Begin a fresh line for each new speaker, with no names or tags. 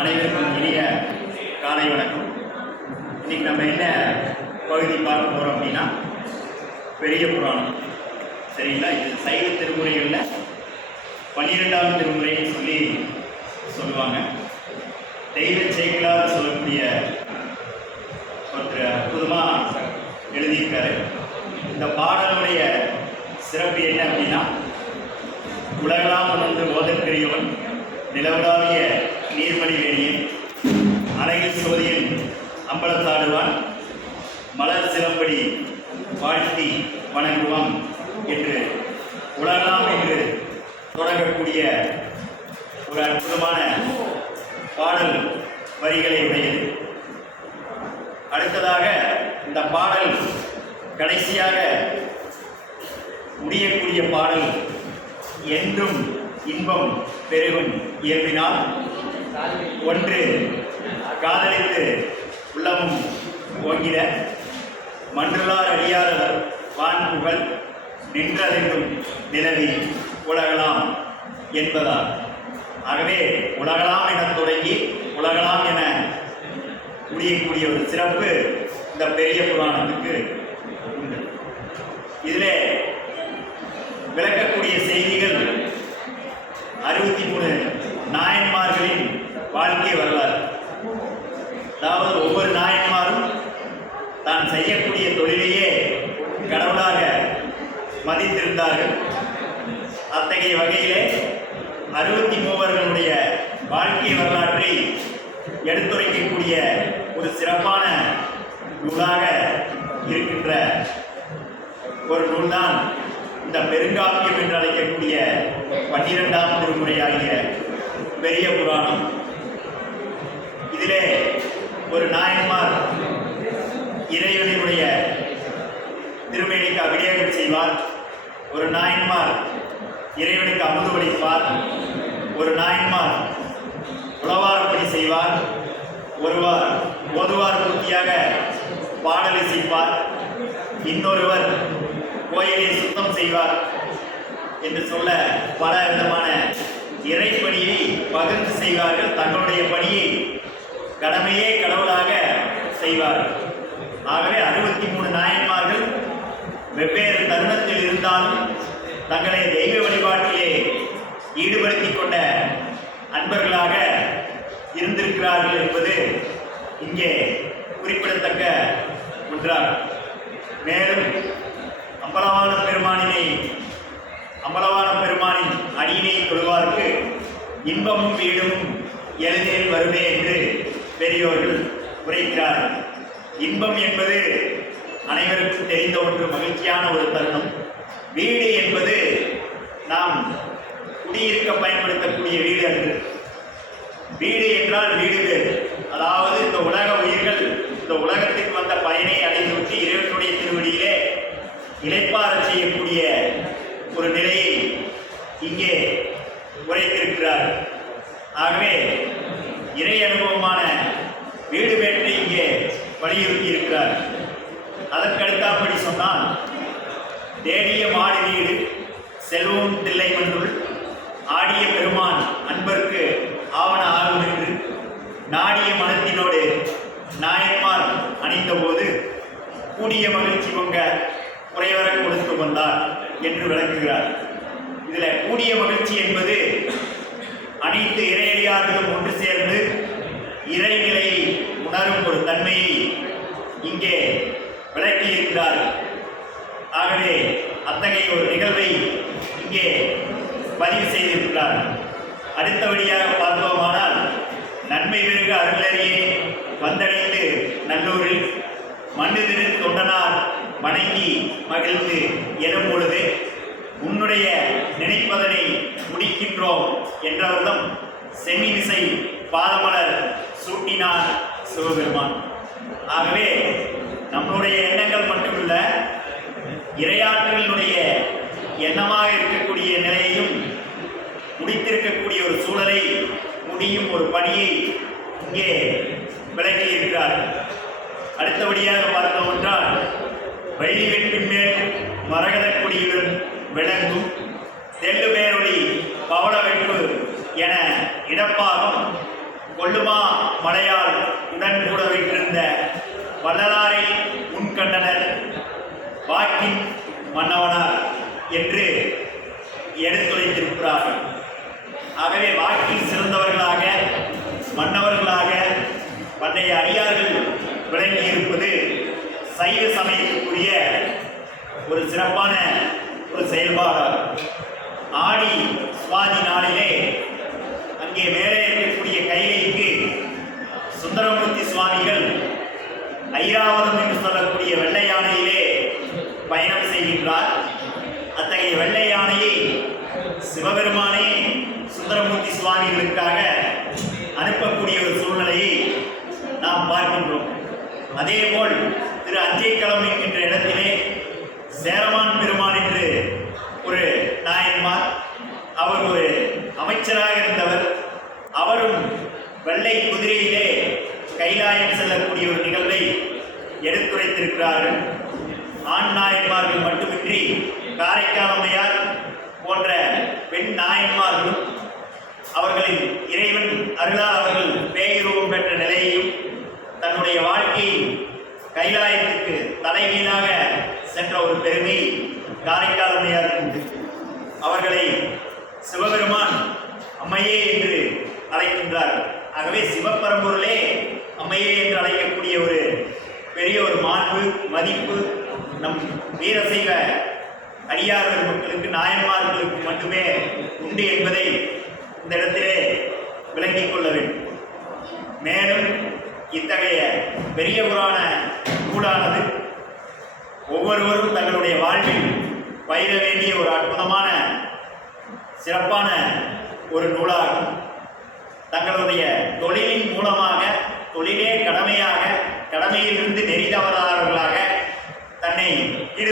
அனைவருக்கும் இனிய காலை வணக்கம். இன்னைக்கு நம்ம என்ன பகுதி பார்க்க போகிறோம் அப்படின்னா பெரிய புராணம். சரிங்களா? இது சைவ திருமுறைகளில் பன்னிரெண்டாம் திருமுறைன்னு சொல்லி சொல்லுவாங்க. தெய்வ செய்களாக சொல்லக்கூடிய ஒருத்தர் அற்புதமாக எழுதியிருக்காரு. இந்த பாடலுடைய சிறப்பு என்ன அப்படின்னா உலகலாம் உணர்ந்து ஓதற்கரியவன் நிலவுலாவிய நீர்மணி வேணியன் அழகில் சோதியன் அம்பலத்தாடுவான் மலர் சிலம்படி வாழ்த்தி வணங்குவான் என்று உலகலாம் என்று தொடங்கக்கூடிய ஒரு அற்புதமான பாடல் வரிகளை உடையது. அடுத்ததாக இந்த பாடல் கடைசியாக முடியக்கூடிய பாடல் என்றும் இன்பம் பெருகும் இயல்பினால் ஒன்று காதலித்து உள்ளமும் ஓங்கிட மன்றுளார் அடியாரவர் வான்புகள் நின்றதென்றும் நிலவி உலகலாம் என்பதால். ஆகவே உலகலாம் என தொடங்கி உலகலாம் என முடியக்கூடிய ஒரு சிறப்பு இந்த பெரிய புராணத்துக்கு உண்டு. இதில் விளக்கக்கூடிய செய்திகள் அறுபத்தி மூணு நாயன்மார்களின் வாழ்க்கை வரலாறு. அதாவது ஒவ்வொரு நாயன்மாரும் தான் செய்யக்கூடிய தொழிலையே கடவுளாக மதித்திருந்தார்கள். அத்தகைய வகையிலே அறுபத்தி மூவர்களுடைய வாழ்க்கை வரலாற்றை எடுத்துரைக்கக்கூடிய ஒரு சிறப்பான நூலாக இருக்கின்ற ஒரு நூல்தான் இந்த பெருங்காப்பியம் என்று அழைக்கக்கூடிய பன்னிரெண்டாம் திருமுறையாகிய பெரிய புராணம். உலகத்திலே ஒரு நாயன்மார் இறைவனுடைய திருமேனிக்கு அபிஷேகம் செய்வார். ஒரு நாயன்மார் இறைவனுக்கு அமுது வடிப்பார் ஒரு நாயன்மார் உளவாரப்படி செய்வார். ஒருவர் ஓதுவார் பூர்த்தியாக பாடல் இசைப்பார் இன்னொருவர் கோயிலை சுத்தம் செய்வார் என்று சொல்ல பல விதமான இறைப்பணியை பகிர்ந்து செய்வார்கள் தன்னுடைய கடமையே கடவுளாக செய்வார்கள் ஆகவே அறுபத்தி மூணு நாயன்மார்கள் வெவ்வேறு தருணத்தில் இருந்தாலும் தங்களை தெய்வ வழிபாட்டிலே ஈடுபடுத்திக் கொண்ட அன்பர்களாக இருந்திருக்கிறார்கள் என்பது இங்கே குறிப்பிடத்தக்க ஒன்றாகும். மேலும் அம்பலவான பெருமானினை அம்பலவான பெருமானின் அடியினை தொழுவார்க்கு இன்பமும் வீடும் எளிதில் வருமே என்று பெரியோர்கள் உரைக்கிறார்கள். இன்பம் என்பது அனைவருக்கும் தெரிந்த ஒன்று மகிழ்ச்சியான ஒரு தருணம். வீடு என்பது நாம் குடியிருக்க பயன்படுத்தக்கூடிய வீடு அன்று வீடு என்றால் வீடு வேறு. அதாவது இந்த உலக உயிர்கள் இந்த உலகத்துக்கு வந்த பயனை அடைந்துவிட்டு இறைவனுடைய திருவடியிலே இளைப்பாறச் செய்யக்கூடிய ஒரு நிலையை இங்கே உரைத்திருக்கிறார் ஆகவே இறை அனுபவமான வீடு வேற்றை இங்கே வலியுறுத்தி இருக்கிறார் அதற்கடுத்தாப்படி சொன்னால் தேடிய மாடு வீடு செல்வம் தில்லை மன்றுள் ஆடிய பெருமான் அன்பர்க்கு ஆவண ஆகும் என்று நாடிய மனத்தினோடு நாயன்மார் அணிந்தபோது கூடிய மகிழ்ச்சி பொங்க குறைவர கொடுத்து வந்தார் என்று விளக்குகிறார். இதில் கூடிய மகிழ்ச்சி என்பது அனைத்து இறையடியார்களும் ஒன்று சேர்ந்து இறைநிலையை உணரும் ஒரு தன்மையை இங்கே விளக்கியிருக்கிறார் ஆகவே அத்தகைய ஒரு நிகழ்வை இங்கே பதிவு செய்திருக்கிறார் அடுத்தபடியாக பார்த்தோமானால் நன்மை பெருக அருளறியே வந்தடைந்து நல்லூரில் மண்ணுதிரு தொண்டனார் வணங்கி மகிழ்ந்து எனும் பொழுது உன்னுடைய நினைப்பதனை முடிக்கின்றோம் என்றவர்தம் செமிமிசை பாதமலர் சூட்டினார் சிவபெருமான். ஆகவே நம்மளுடைய எண்ணங்கள் மட்டுமல்ல இரையாற்றலினுடைய எண்ணமாக இருக்கக்கூடிய நிலையையும் முடித்திருக்கக்கூடிய ஒரு சூழலை முடியும் ஒரு பணியை இங்கே விளக்கி இருக்கிறார் அடுத்தபடியாக பார்த்தோம் என்றால் வெள்ளி வெட்டின் மேல் மரகத கொடியுடன் விளங்கும் தெல்லு பேரொளி பவள வெண்பு என இடப்பாகம் கொள்ளுமா மலையால் உடன் கூட வைத்திருந்த வள்ளலாரை முன்கண்டனர். வாக்கின் மன்னவனார் என்று எடுத்துரைத்திருக்கிறார்கள். ஆகவே வாக்கில் சிறந்தவர்களாக மன்னவர்களாக பண்டைய அடியார்கள் விளங்கி இருப்பது சைவ சமயத்துக்குரிய ஒரு சிறப்பான ஒரு செயல்பாடாகும். ஆடி சுவாதி நாளிலே அங்கே மேலே இருக்கக்கூடிய கைலைக்கு சுந்தரமூர்த்தி சுவாமிகள் ஐராவதம் என்று சொல்லக்கூடிய வெள்ளை யானையிலே பயணம் செய்கின்றார். அத்தகைய வெள்ளை யானையை சிவபெருமானே சுந்தரமூர்த்தி சுவாமிகளுக்காக அனுப்பக்கூடிய ஒரு சூழ்நிலையை நாம் பார்க்கின்றோம். அதேபோல் திரு அஞ்சைக்களம் என்கின்ற இடத்திலே சேரமான் பெருமான் என்று ஒரு நாயன்மார் அவர் ஒரு அமைச்சராக இருந்தவர். அவரும் வெள்ளை குதிரையிலே கைலாயம் செல்லக்கூடிய ஒரு நிகழ்வை எடுத்துரைத்திருக்கிறார்கள். ஆண் நாயன்மார்கள் மட்டுமின்றி காரைக்கால் அம்மையார் போன்ற பெண் நாயன்மார்களும் அவர்களின் இறைவன் அருளால் அவர்கள் பேயுருவம் பெற்ற நிலையையும் தன்னுடைய வாழ்க்கையில் கைலாயத்துக்கு தலைகீழாக சென்ற ஒரு பெருமை காரைக்கால் அம்மையாருக்கு உண்டு. அவர்களை சிவபெருமான் அம்மையே என்று அழைக்கின்றார். ஆகவே சிவபரம்பொருளே அம்மையே என்று அழைக்கக்கூடிய ஒரு பெரிய ஒரு மாண்பு மதிப்பு நம் வீரசைவ அடியார்கள் மக்களுக்கு நாயன்மார்களுக்கு மட்டுமே உண்டு என்பதை இந்த இடத்திலே விளங்கிக் கொள்ள வேண்டும். மேலும் இத்தகைய பெரிய புராண நூலானது ஒவ்வொருவரும் தங்களுடைய வாழ்வில் பயிர வேண்டிய ஒரு அற்புதமான சிறப்பான ஒரு நூலாகும். தங்களுடைய தொழிலின் மூலமாக தொழிலே கடமையாக கடமையிலிருந்து நெறிதவறாதவர்களாக தன்னை